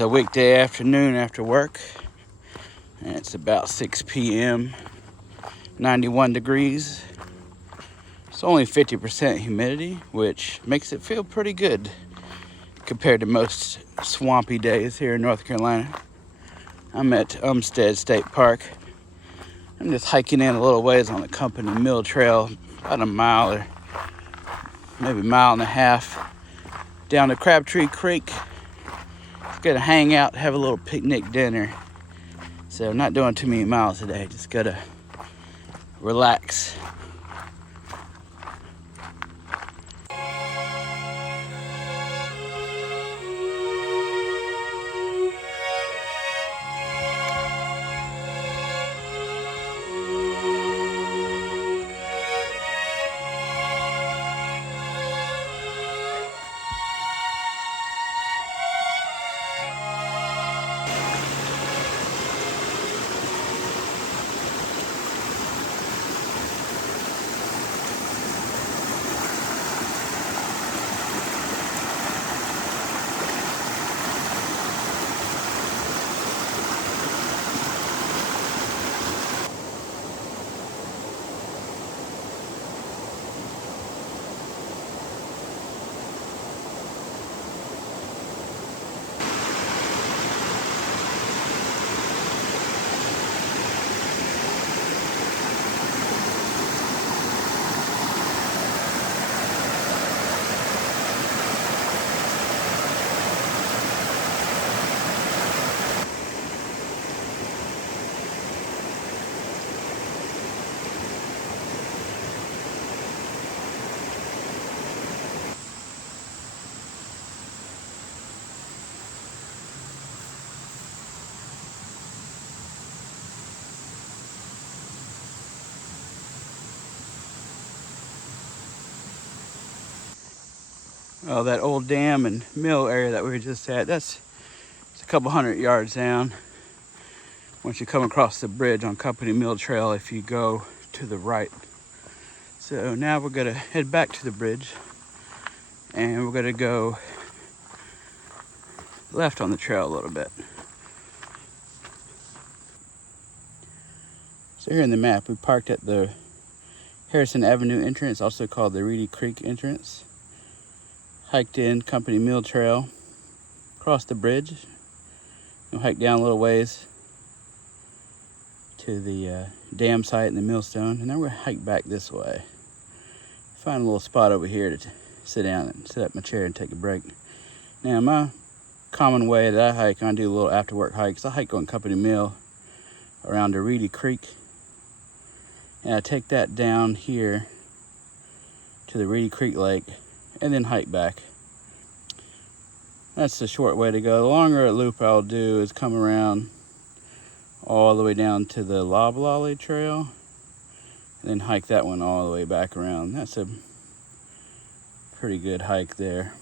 It's a weekday afternoon after work, and it's about 6 p.m., 91 degrees. It's only 50% humidity, which makes it feel pretty good compared to most swampy days here in North Carolina. I'm at Umstead State Park. I'm just hiking in a little ways on the company mill trail, about a mile or maybe a mile and a half down to Crabtree Creek. Just gonna hang out, have a little picnic dinner. So not doing too many miles today, just gotta relax. Oh, that old dam and mill area that we were just at, it's a couple hundred yards down. Once you come across the bridge on Company Mill Trail, if you go to the right. So now we're gonna head back to the bridge and we're gonna go left on the trail a little bit. So here in the map, we parked at the Harrison Avenue entrance, also called the Reedy Creek entrance. Hiked in Company Mill Trail, crossed the bridge, and hiked down a little ways to the dam site and the millstone, and then we're gonna hike back this way. Find a little spot over here to sit down and set up my chair and take a break. Now, my common way that I hike, I do a little after work hikes. I hike on Company Mill around the Reedy Creek, and I take that down here to the Reedy Creek Lake, and then hike back. That's the short way to go. The longer loop I'll do is come around all the way down to the Loblolly Trail, and then hike that one all the way back around. That's a pretty good hike there.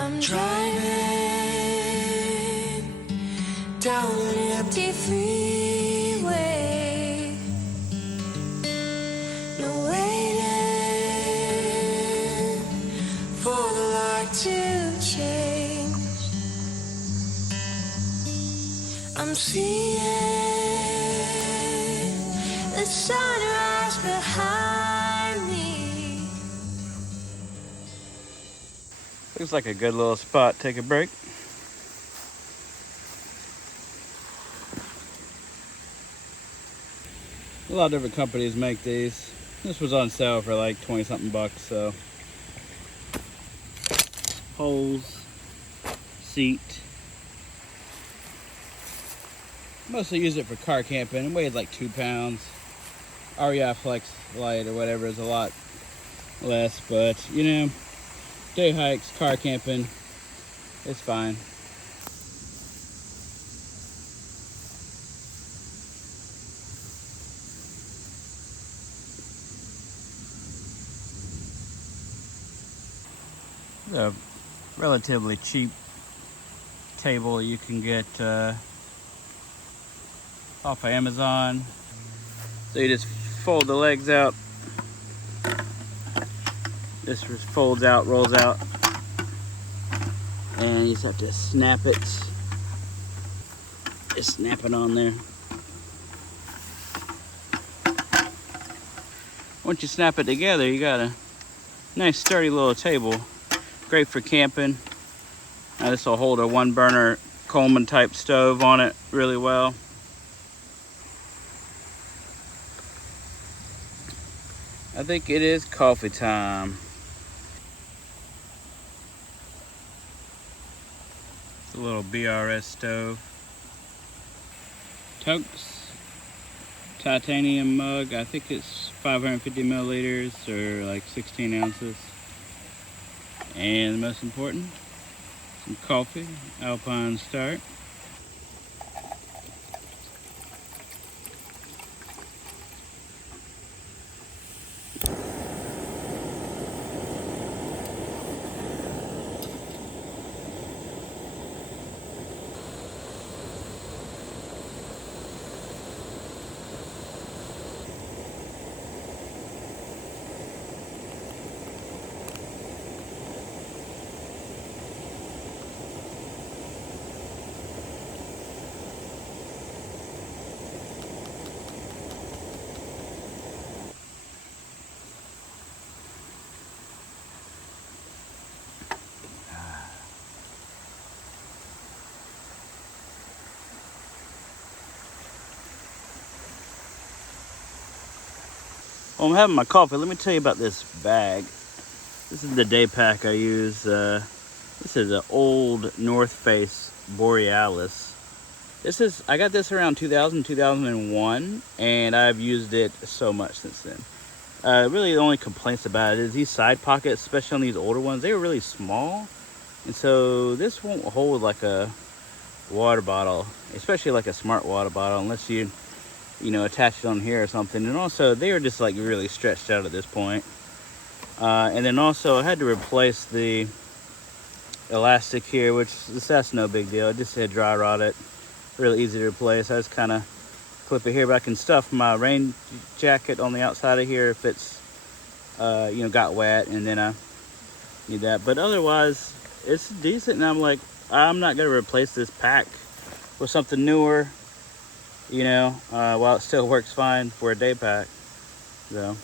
I'm driving down an empty freeway, no waiting for the light to change. I'm seeing the sunrise behind me. Looks like a good little spot. Take a break. A lot of different companies make these. This was on sale for like 20 something bucks, so. Poles, seat. Mostly use it for car camping. It weighed like 2 pounds. REI Flex Light or whatever is a lot less, but you know, day hikes, car camping, it's fine. It's a relatively cheap table you can get off of Amazon. So you just fold the legs out. This just folds out, rolls out, and you just have to snap it. Just snap it on there. Once you snap it together, you got a nice sturdy little table. Great for camping. This will hold a 1-burner Coleman type stove on it really well. I think it is coffee time. It's a little BRS stove. Totes titanium mug. I think it's 550 milliliters or like 16 ounces. And the most important, some coffee, Alpine Start. While I'm having my coffee, let me tell you about this bag. This is the day pack I use. This is an old North Face Borealis. I got this around 2000, 2001, and I've used it so much since then. Really the only complaints about it is these side pockets, especially on these older ones, they were really small. And so this won't hold like a water bottle, especially like a smart water bottle, unless you attach it on here or something. And also they were just like really stretched out at this point. And then also I had to replace the elastic here, which that's no big deal. I just had dry rot it, really easy to replace. I just kind of clip it here, but I can stuff my rain jacket on the outside of here if it's got wet, and then I need that. But otherwise it's decent, and I'm not gonna replace this pack with something newer, while it still works fine for a day pack. So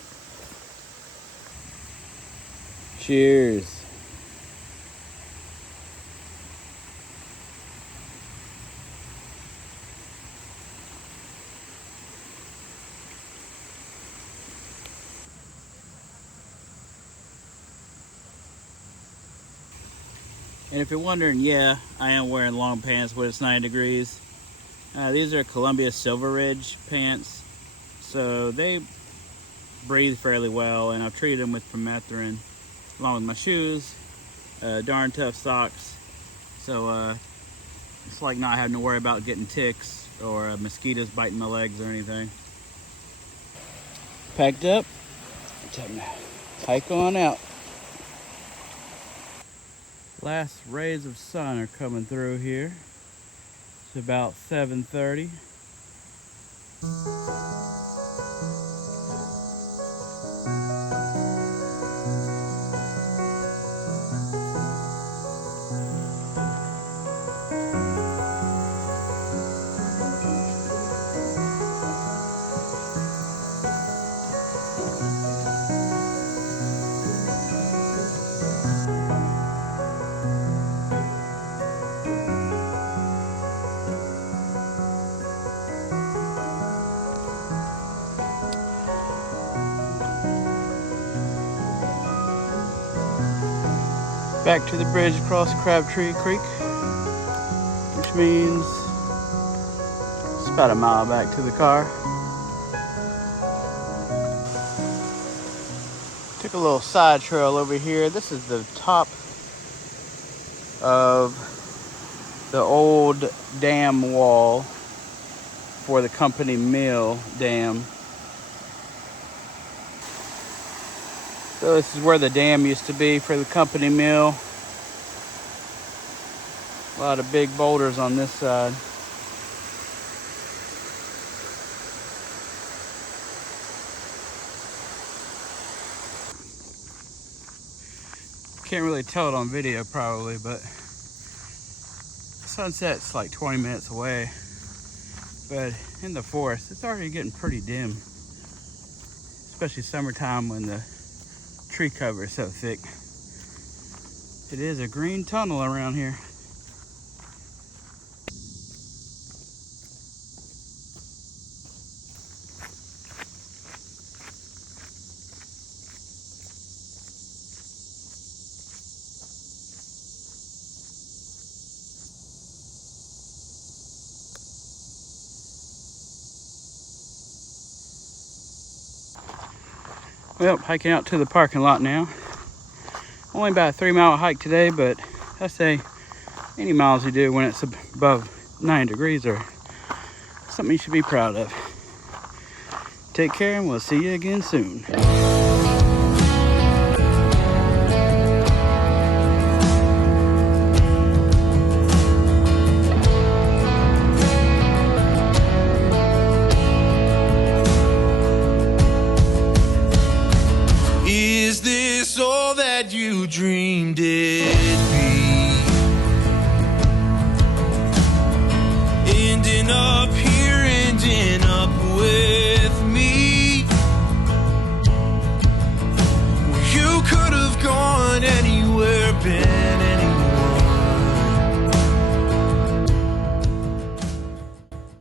cheers. And if you're wondering, yeah, I am wearing long pants when it's 90 degrees. These are Columbia Silver Ridge pants, so they breathe fairly well, and I've treated them with permethrin along with my shoes, darn tough socks. So it's like not having to worry about getting ticks or mosquitoes biting my legs or anything. Packed up, time to hike on out. Last rays of sun are coming through here. It's about 7:30. Back to the bridge across Crabtree Creek, which means it's about a mile back to the car. Took a little side trail over here. This is the top of the old dam wall for the company mill dam. So this is where the dam used to be for the company mill. A lot of big boulders on this side. Can't really tell it on video probably, but sunset's like 20 minutes away. But in the forest, it's already getting pretty dim. Especially summertime when the tree cover is so thick. It is a green tunnel around here. Well, hiking out to the parking lot now. Only about a 3-mile hike today, but I say any miles you do when it's above 9 degrees are something you should be proud of. Take care, and we'll see you again soon.